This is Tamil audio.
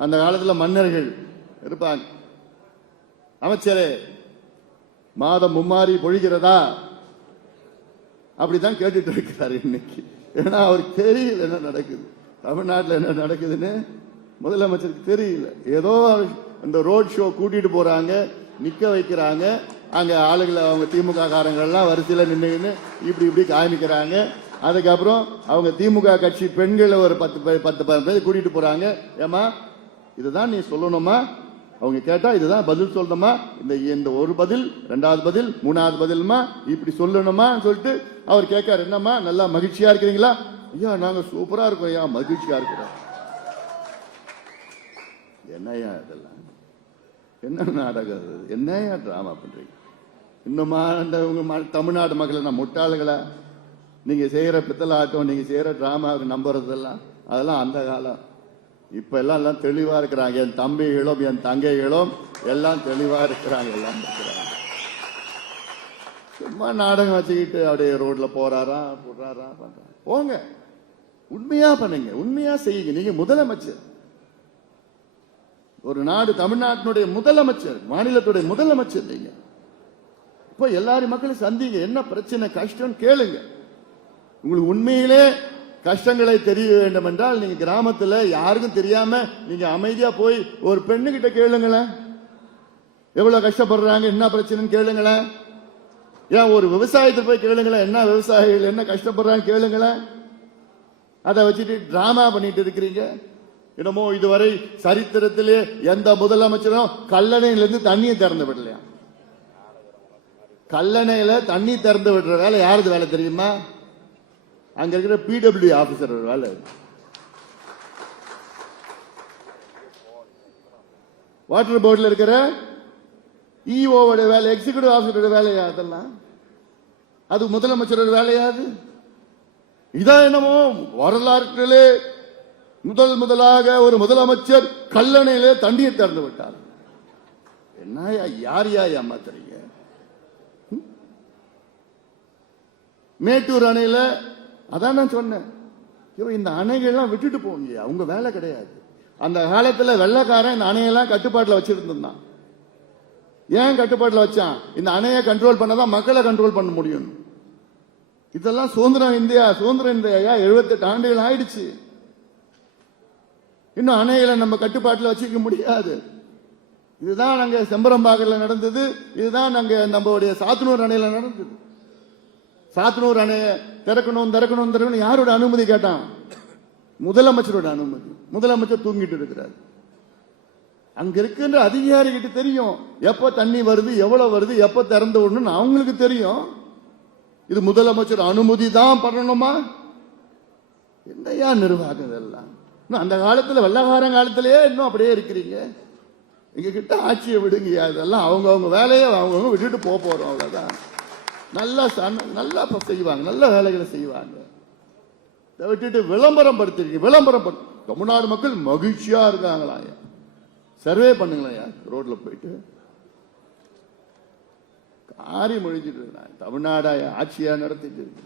அந்த காலத்தில் மன்னர்கள் இருப்பாங்க. அமைச்சரே, மாதம் மும்மாறி பொழிகிறதா? அப்படிதான் கேட்டுட்டு இருக்கிறாரு இன்னைக்கு. ஏன்னா அவருக்கு தெரியல என்ன நடக்குது, தமிழ்நாட்டில் என்ன நடக்குதுன்னு முதலமைச்சருக்கு தெரியல. ஏதோ இந்த ரோட் ஷோ கூட்டிட்டு போறாங்க, நிக்க வைக்கிறாங்க, அங்க ஆளுகளை அவங்க திமுக காரங்கள்லாம் வரிசையில் நின்று இப்படி காமிக்கிறாங்க. அதுக்கப்புறம் அவங்க திமுக கட்சி பெண்களை ஒரு 10 பேர் கூட்டிட்டு போறாங்க. ஏமா இதுதான் நீ சொல்லணுமா? அவங்க கேட்டா இதுதான் பதில் சொல்லணுமா? இந்த ஒரு பதில், 2வது பதில், 3வது பதிலுமா இப்படி சொல்லணுமா சொல்லிட்டு அவர் கேட்காரு. என்னம்மா நல்லா மகிழ்ச்சியா இருக்கிறீங்களா? ஐயா நாங்க சூப்பரா இருக்கோம் ஐயா, மகிழ்ச்சியா இருக்கிறோம். என்னையா இதெல்லாம் என்ன நாடகம், என்னையா டிராமா பண்றீங்க? இன்னுமா தமிழ்நாடு மக்களை நான் முட்டாளுகளா? நீங்க செய்யற பித்தலாட்டம், நீங்க செய்யற டிராமா நம்புறதெல்லாம் அதெல்லாம் அந்த காலம். இப்ப எல்லாம் தெளிவா இருக்கிறாங்க. என் தம்பிகளும் என் தங்கைகளும் எல்லாம் தெளிவா இருக்கிறாங்க. எல்லாம் இருக்கிறாங்க. சும்மா நாடகம் வச்சுக்கிட்டு அப்படியே ரோட்ல போறாரா பண்றாரா? போங்க, உண்மையா பண்ணுங்க, உண்மையா செய்யுங்க. நீங்க முதலமைச்சர், ஒரு நாடு தமிழ்நாட்டினுடைய முதலமைச்சர், மாநிலத்துடைய முதலமைச்சர் நீங்க. இப்ப எல்லாரும் மக்களும் சந்திங்க, என்ன பிரச்சனை கஷ்டம் கேளுங்க. உங்களுக்கு உண்மையிலே கஷ்டங்களை தெரிய வேண்டும் என்றால் நீங்க கிராமத்துல யாருக்கும் தெரியாம நீங்க அமைதியா போய் ஒரு பெண்ணு கிட்ட கேளுங்களேன், எவ்வளவு கஷ்டப்படுறாங்க, என்ன பிரச்சனைன்னு கேளுங்களேன். ஏன் ஒரு விவசாயத்தில் போய் கேளுங்களேன், என்ன விவசாயிகள் என்ன கஷ்டப்படுறாங்க கேளுங்களேன். அதை வச்சுட்டு டிராமா பண்ணிட்டு இருக்கிறீங்க. என்னமோ இதுவரை சரித்திரத்திலே எந்த முதலமைச்சரும் கல்லணையிலிருந்து தண்ணியை திறந்து விடலையா? கல்லணையில தண்ணி திறந்து விடுற வேலை யாருது வேலை தெரியுமா? அங்க இருக்கிற பிடபிள்யூ ஆபீசர் வேலை. வாட்டர் போர்டில் இருக்கிற இஓட வேலை, எக்ஸிகியூட்டிவ் ஆபீசரோட வேலையா அதெல்லாம்? அது முதலமைச்சரோட வேலையாது? இதான் என்னமோ வரலாற்றிலே முதலாக ஒரு முதலமைச்சர் கல்லணையிலே தண்ணியை திறந்து விட்டார். என்ன யார் ஏமாத்துறீங்க? மேட்டூர் அணையில அதான் நான் சொன்னேன், இந்த அணைகள்லாம் விட்டுட்டு போங்க, அவங்க வேலை கிடையாது. அந்த காலத்துல வெள்ளக்காரன் இந்த அணையெல்லாம் கட்டுப்பாட்டில் வச்சிருந்தான். ஏன் கட்டுப்பாட்டில் வச்சான்? இந்த அணையை கண்ட்ரோல் பண்ணதான் மக்களை கண்ட்ரோல் பண்ண முடியும். இதெல்லாம் சுதந்திரம் இந்தியா 78 ஆண்டுகள் ஆயிடுச்சு. இன்னும் அணைகளை நம்ம கட்டுப்பாட்டில் வச்சுக்க முடியாது. இதுதான் அங்க செம்பரம்பாக்கல நடந்தது, இதுதான் அங்க நம்மளுடைய சாத்தனூர் அணையில நடந்தது. சாத்தனூர் அணையை திறக்கணும் யாரோட அனுமதி கேட்டான்? முதலமைச்சரோட அனுமதி. முதலமைச்சர் தூங்கிட்டு இருக்கிறார். அங்க இருக்கின்ற அதிகாரிகிட்ட தெரியும் எப்ப தண்ணி வருது, எவ்வளவு வருது, எப்ப திறந்து விடணும் அவங்களுக்கு தெரியும். இது முதலமைச்சர் அனுமதி தான் பண்ணணுமா? என்னையா நிர்வாகம் இதெல்லாம்? அந்த காலத்துல வெள்ளக்காரன் காலத்திலேயே இன்னும் அப்படியே இருக்கிறீங்க. எங்க கிட்ட ஆட்சியை விடுங்க. இதெல்லாம் அவங்க வேலையை அவங்க விட்டுட்டு போறோம், அவ்வளவுதான். நல்லா செய்வாங்க, நல்ல வேலைகளை செய்வாங்க. இதை விட்டுட்டு விளம்பரம் தமிழ்நாடு மக்கள் மகிழ்ச்சியா இருக்காங்களா? சர்வே பண்ணுங்களா ரோட்ல போயிட்டு. காரி மொழிஞ்சிட்டு தமிழ்நாடா ஆட்சியா நடத்திட்டு இருக்கு.